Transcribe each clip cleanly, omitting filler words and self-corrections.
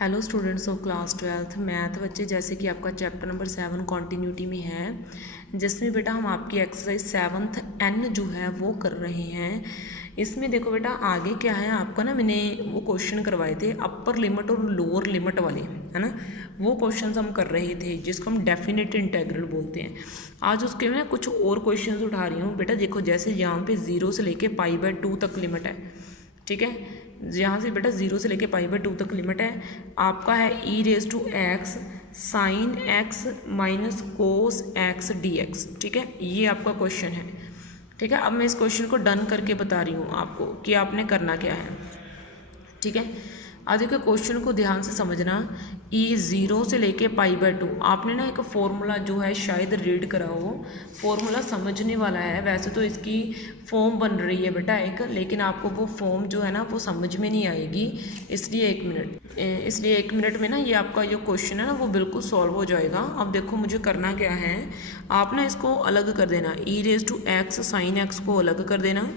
Hello students of class 12th math बच्चे, जैसे कि आपका चैप्टर नंबर 7 कॉन्टीन्यूटी में है, जिसमें बेटा हम आपकी एक्सरसाइज 7th एन जो है वो कर रहे हैं। इसमें देखो बेटा आगे क्या है आपका ना, मैंने वो क्वेश्चन करवाए थे अपर लिमिट और लोअर लिमिट वाले, है ना। वो क्वेश्चंस हम कर रहे थे जिसको हम डेफिनेट इंटेग्रल बोलते हैं। आज उसके में कुछ और क्वेश्चंस उठा रही हूँ बेटा। देखो जैसे यहाँ पे 0 से लेके π/2 तक लिमिट है, ठीक है। यहाँ से बेटा 0 से लेके π/2 तक लिमिट है। आपका है e⁻x sin x minus cos x dx, ठीक है। ये आपका क्वेश्चन है, ठीक है। अब मैं इस क्वेश्चन को डन करके बता रही हूँ आपको कि आपने करना क्या है, ठीक है। आज के क्वेश्चन को ध्यान से समझना। e0 से लेके π/2 आपने ना एक फॉर्मूला जो है शायद रीड करा हो, फॉर्मूला समझने वाला है। वैसे तो इसकी फॉर्म बन रही है बेटा एक, लेकिन आपको वो फॉर्म जो है ना वो समझ में नहीं आएगी, इसलिए एक मिनट में ना ये आपका जो क्वेश्चन है ना वो बिल्कुल सॉल्व हो जाएगा। अब देखो मुझे करना क्या है, आपने इसको अलग कर देना, e⁻x sin x को अलग कर देना,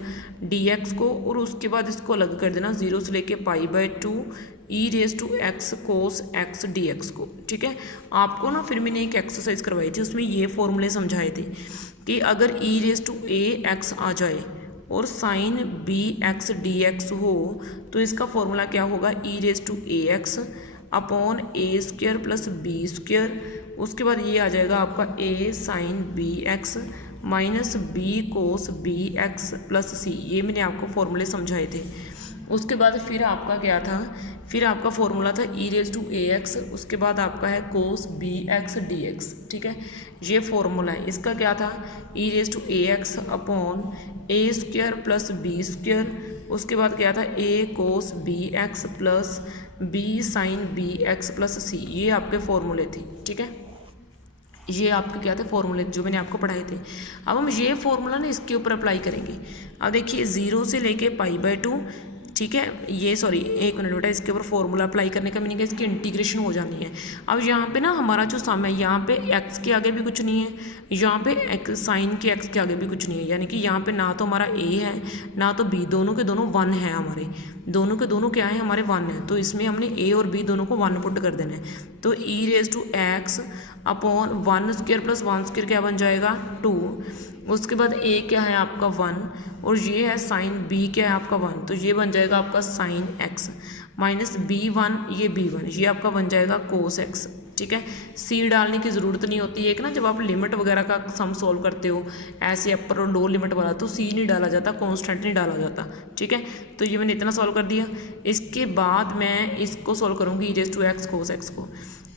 dx को, और उसके बाद इसको अलग कर देना 0 से लेके π/2 e⁻x cos x dx को, ठीक है। आपको ना फिर मैंने एक एक्सरसाइज करवाई थी, उसमें ये फॉर्मूले समझाए थे कि अगर e⁻x आ जाए और sin bx dx हो तो इसका फॉर्मूला क्या होगा, e⁻x upon a² plus b²। उसके बाद ये आ जाएगा आपका a sin bx minus b cos bx plus c। ये मैंने आपको फॉर्मूले समझाए थे। उसके बाद फिर आपका क्या था, फिर आपका फॉर्मूला था e⁻x, उसके बाद आपका है कोस bx dx, ठीक है। ये फॉर्मूला है। इसका क्या था, e⁻x upon a² plus b²। उसके बाद क्या था, a cos bx plus b sine bx plus c। ये आपके फॉर्मूले थे, ठीक है। ये आपके क्या थे फॉर्मूले जो मैंने आपको पढ़ाए थे। अब हम ये फॉर्मूला ना इसके ऊपर अप्लाई करेंगे। अब देखिए 0 से लेके π/2, ठीक है। ये सॉरी एक मिनट बेटा, इसके ऊपर फॉर्मूला अप्लाई करने का मीनिंग है इसकी इंटीग्रेशन हो जानी है। अब यहाँ पे ना हमारा जो सम है, यहाँ पे x के आगे भी कुछ नहीं है, यहाँ पे साइन के x के आगे भी कुछ नहीं है, यानी कि यहाँ पे ना तो हमारा a है ना तो b, दोनों के दोनों 1 है हमारे, दोनों के दोनों क्या है हमारे 1 है। तो इसमें हमने a और b दोनों को 1 पुट कर देना है। तो e⁻x अपॉन 1² प्लस 1² क्या बन जाएगा 2। उसके बाद a क्या है आपका 1 और ये है साइन b क्या है आपका 1, तो ये बन जाएगा आपका साइन x माइनस b1, ये b1, ये आपका बन जाएगा कोस x, ठीक है। c डालने की ज़रूरत नहीं होती है, एक ना जब आप लिमिट वगैरह का सम सोल्व करते हो ऐसे अपर और लोअर लिमिट वाला, तो c नहीं डाला जाता, कांस्टेंट नहीं डाला जाता, ठीक है। तो ये मैंने इतना सॉल्व कर दिया। इसके बाद मैं इसको सॉल्व करूँगी e⁻x कोस x को,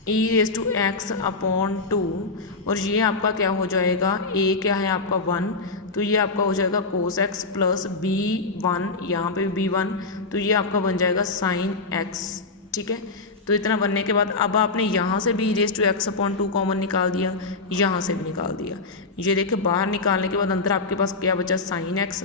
e⁻x अपॉन 2, और ये आपका क्या हो जाएगा, a क्या है आपका 1, तो ये आपका हो जाएगा कोस x प्लस b1, यहाँ पे b1, तो ये आपका बन जाएगा साइन x, ठीक है। तो इतना बनने के बाद अब आपने यहाँ से भी e⁻x अपॉन 2 कॉमन निकाल दिया, यहाँ से भी निकाल दिया। ये देखिए बाहर निकालने के बाद अंदर आपके पास क्या बचा, साइन x,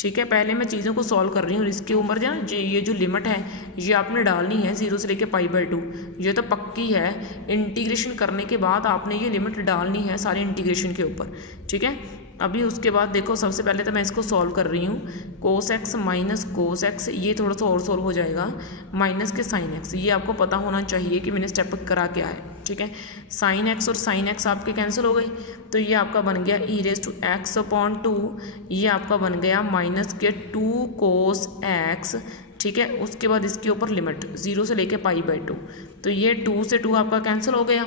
ठीक है। पहले मैं चीज़ों को सॉल्व कर रही हूँ, इसके ऊपर जो ना ये जो लिमिट है ये आपने डालनी है 0 से लेके π/2, ये तो पक्की है। इंटीग्रेशन करने के बाद आपने ये लिमिट डालनी है सारे इंटीग्रेशन के ऊपर, ठीक है। अभी उसके बाद देखो सबसे पहले तो मैं इसको सॉल्व कर रही हूँ, कोस x माइनस कोस x, ये थोड़ा सा और सॉल्व हो जाएगा, माइनस के साइन x। ये आपको पता होना चाहिए कि मैंने स्टेप करा क्या है, ठीक है। साइन x और साइन x आपके कैंसिल हो गए, तो ये आपका बन गया e⁻x अपॉन 2, ये आपका बन गया माइनस के 2 कोस x, ठीक है। उसके बाद इसके ऊपर लिमिट 0 से लेके π/2, तो ये 2 से 2 आपका कैंसिल हो गया,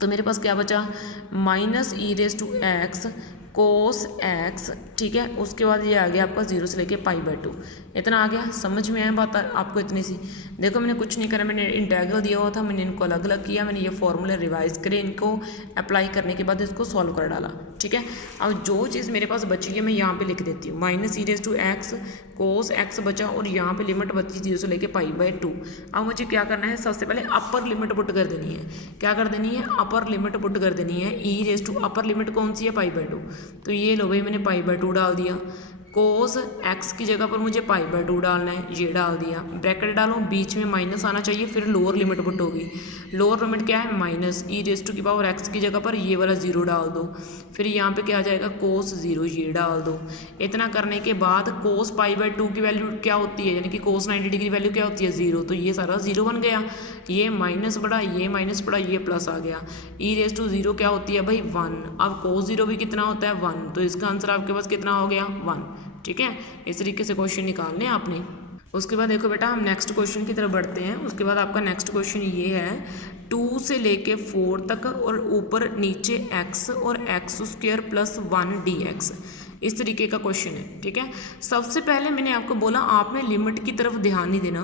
तो मेरे पास क्या बचा, माइनस e⁻x कोस x, ठीक है। उसके बाद ये आ गया आपका 0 से लेके π/2, इतना आ गया। समझ में आया बात आपको इतनी सी। देखो मैंने कुछ नहीं करा, मैंने इंटेग्रल दिया हुआ था, मैंने इनको अलग अलग किया, मैंने ये फॉर्मूले रिवाइज करे, इनको अप्लाई करने के बाद इसको सॉल्व कर डाला, ठीक है। अब जो चीज़ मेरे पास बची है मैं यहाँ पे लिख देती हूँ, माइनस e⁻x कोस x बचा और यहाँ पे लिमिट बची 0 से लेके π/2। अब मुझे क्या करना है, सबसे पहले अपर लिमिट पुट कर देनी है। क्या कर देनी है, अपर लिमिट पुट कर देनी है। अपर लिमिट कौन सी है, π/2, तो ये लो भाई मैंने π/2 डाल दिया। कोस एक्स की जगह पर मुझे पाई बाय 2 डालना है, ये डाल दिया, ब्रैकेट डालो, बीच में माइनस आना चाहिए, फिर लोअर लिमिट पुट होगी। लोअर लिमिट क्या है, माइनस ई रेज टू की पावर एक्स की जगह पर ये वाला 0 डाल दो, फिर यहाँ पे क्या आ जाएगा कोस 0, ये डाल दो। इतना करने के बाद कोस पाई बाय 2 की वैल्यू क्या होती है, यानी कि कोस 90 डिग्री वैल्यू क्या होती है 0, तो ये सारा 0 बन गया, ये माइनस पड़ा, ये माइनस पड़ा, ये प्लस आ गया। ई रेज टू 0 क्या होती है भाई 1, अब कोस 0 भी कितना होता है 1, तो इसका आंसर आपके पास कितना हो गया 1। ठीक है, इस तरीके से क्वेश्चन निकालने हैं आपने। उसके बाद देखो बेटा हम नेक्स्ट क्वेश्चन की तरफ बढ़ते हैं। उसके बाद आपका नेक्स्ट क्वेश्चन ये है 2 से लेके 4 तक और ऊपर नीचे x और x² प्लस 1 dx, इस तरीके का क्वेश्चन है। ठीक है, सबसे पहले मैंने आपको बोला आपने लिमिट की तरफ ध्यान नहीं देना,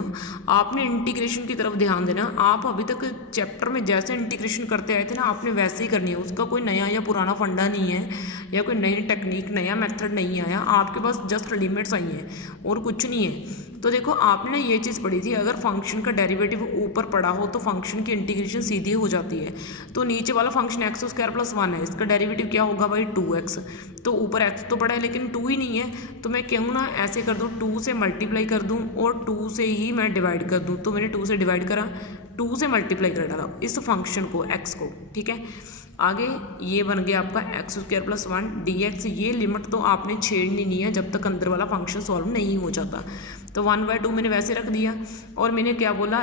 आपने इंटीग्रेशन की तरफ ध्यान देना। आप अभी तक चैप्टर में जैसे इंटीग्रेशन करते आए थे ना, आपने वैसे ही करनी है, उसका कोई नया या पुराना फंडा नहीं है, या कोई नई टेक्निक नया मेथड नहीं आया, आपके पास जस्ट लिमिट्स आई हैं और कुछ नहीं है। तो देखो आपने ये चीज़ पढ़ी थी, अगर फंक्शन का डेरिवेटिव ऊपर पड़ा हो तो फंक्शन की इंटीग्रेशन सीधी हो जाती है। तो नीचे वाला फंक्शन x² प्लस 1 है, इसका डेरिवेटिव क्या होगा भाई 2x, तो ऊपर x तो पड़ा है लेकिन 2 ही नहीं है, तो मैं क्यों ना ऐसे कर दूँ 2 से मल्टीप्लाई कर दूँ और 2 से ही मैं डिवाइड कर दूँ। तो मैंने 2 से डिवाइड करा, 2 से मल्टीप्लाई कर डाला इस फंक्शन को x को। ठीक है, आगे ये बन गया आपका x² प्लस 1 dx। ये लिमिट तो आपने छेड़नी नहीं है जब तक अंदर वाला फंक्शन सॉल्व नहीं हो जाता। तो 1/2 मैंने वैसे रख दिया, और मैंने क्या बोला,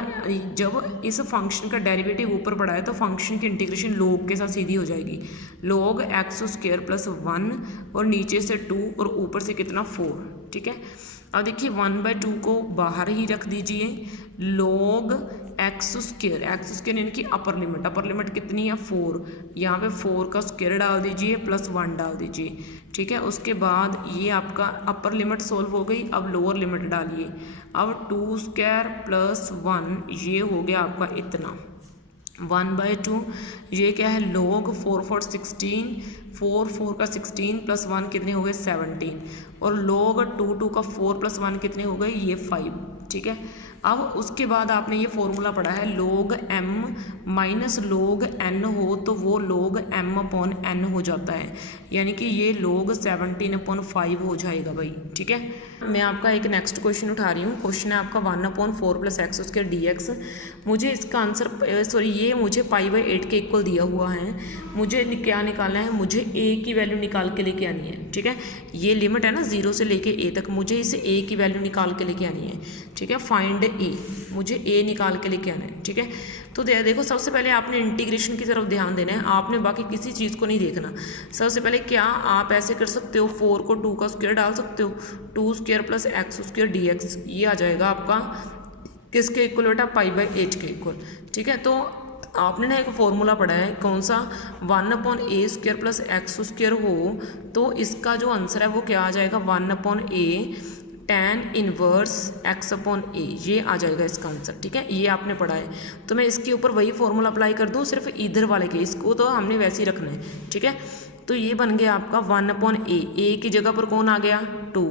जब इस फंक्शन का डेरिवेटिव ऊपर पड़ा है तो फंक्शन की इंटीग्रेशन log के साथ सीधी हो जाएगी, log x² प्लस 1 और नीचे से 2 और ऊपर से कितना 4। ठीक है, अब देखिए 1/2 को बाहर ही रख दीजिए, log x² यानी कि अपर लिमिट कितनी है 4, यहाँ पे 4 का स्क्वायर डाल दीजिए प्लस 1 डाल दीजिए। ठीक है, उसके बाद ये आपका अपर लिमिट सोल्व हो गई। अब लोअर लिमिट डालिए, अब 2² प्लस 1 ये हो गया आपका इतना 1/2, ये क्या है log 4 4 16, 4 का 16 प्लस 1 कितने हो गए 17, और log 2 का 4 प्लस 1 कितने हो गए ये 5। ठीक है, अब उसके बाद आपने ये फॉर्मूला पढ़ा है log m minus log n हो तो वो log m अपॉन n हो जाता है, यानी कि ये log 17/5 हो जाएगा भाई। ठीक है, मैं आपका एक नेक्स्ट क्वेश्चन उठा रही हूँ। क्वेश्चन है आपका 1/4 प्लस x² dx। मुझे इसका आंसर ये मुझे π/8 के इक्वल दिया हुआ है, मुझे क्या निकालना है, मुझे a की वैल्यू निकाल के लेके आनी है। ठीक है, ये लिमिट है ना 0 से लेके a तक, मुझे इसे a की वैल्यू निकाल के लेके आनी है। ठीक है, फाइंड a, मुझे a निकाल के लेके आना है। ठीक है, तो देखो सबसे पहले आपने इंटीग्रेशन की तरफ ध्यान देना है, आपने बाकी किसी चीज़ को नहीं देखना। सबसे पहले क्या आप ऐसे कर सकते हो, 4 को 2 का स्क्वायर डाल सकते हो, 2² प्लस x² dx, ये आ जाएगा आपका किसके इक्वल बेटा π/8 के इक्वल। ठीक है, तो आपने ना एक फॉर्मूला पढ़ा है, कौन सा 1/a² प्लस x² हो तो इसका जो आंसर है वो क्या आ जाएगा 1/a tan इनवर्स x/a, ये आ जाएगा इसका आंसर। ठीक है, ये आपने पढ़ा है, तो मैं इसके ऊपर वही फॉर्मूला अप्लाई कर दूँ, सिर्फ इधर वाले के, इसको तो हमने वैसे ही रखना है। ठीक है, तो ये बन गया आपका 1/a की जगह पर कौन आ गया 2,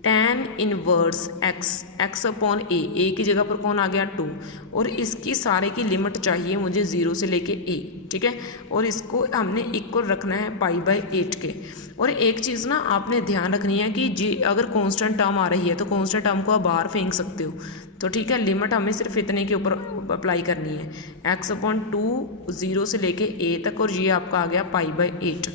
tan इनवर्स x/a की जगह पर कौन आ गया 2, और इसकी सारे की लिमिट चाहिए मुझे 0 से लेके a। ठीक है, और इसको हमने इक्वल रखना है π/8 के। और एक चीज़ ना आपने ध्यान रखनी है कि जी अगर कांस्टेंट टर्म आ रही है तो कांस्टेंट टर्म को आप बाहर फेंक सकते हो। तो ठीक है, लिमिट हमें सिर्फ इतने के ऊपर अप्लाई करनी है, x/2 0 से लेके a तक, और ये आपका आ गया π/8।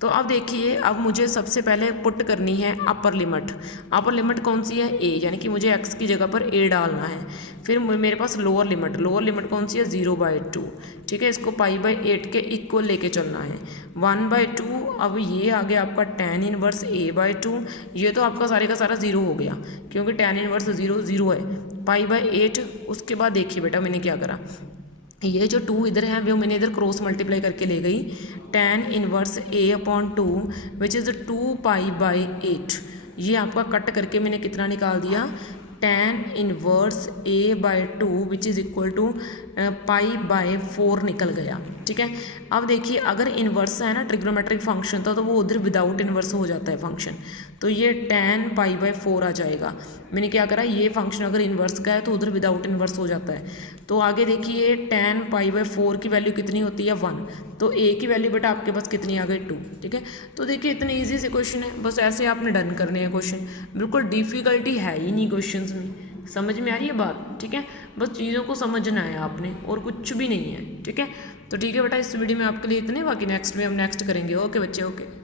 तो अब देखिए, अब मुझे सबसे पहले पुट करनी है अपर लिमिट कौन सी है a, यानी कि मुझे x की जगह पर a डालना है। फिर मेरे पास लोअर लिमिट कौन सी है 0/2। ठीक है, इसको π/8 के इक्वल लेके चलना है 1/2। अब ये आ गया आपका tan इनवर्स a/2, ये तो आपका सारे का सारा 0 हो गया क्योंकि tan इनवर्स 0 है, π/8। उसके बाद देखिए बेटा मैंने क्या करा, ये जो 2 इधर है वो मैंने इधर क्रॉस मल्टीप्लाई करके ले गई, tan inverse a/2 which is 2π/8, ये आपका कट करके मैंने कितना निकाल दिया tan inverse a/2 which is equal to π/4 निकल गया। ठीक है, अब देखिए अगर इन्वर्स है ना ट्रिग्नोमेट्रिक फंक्शन था तो वो उधर विदाउट इन्वर्स हो जाता है फंक्शन, तो ये tan पाई बाय 4 आ जाएगा। मैंने क्या करा, ये फंक्शन अगर इन्वर्स का है तो उधर विदाउट इन्वर्स हो जाता है। तो आगे देखिए tan पाई बाय 4 की वैल्यू कितनी होती है 1, तो a की वैल्यू बेटा आपके पास कितनी आ गई 2। ठीक है, तो देखिए इतने ईजी से क्वेश्चन है, बस ऐसे आपने डन करने हैं क्वेश्चन, बिल्कुल डिफ़िकल्टी है ही नहीं क्वेश्चन में। समझ में आ रही है बात? ठीक है, बस चीज़ों को समझना है आपने और कुछ भी नहीं है। ठीक है, तो ठीक है बेटा, इस वीडियो में आपके लिए इतने, बाकी नेक्स्ट में हम नेक्स्ट करेंगे। ओके बच्चे, ओके।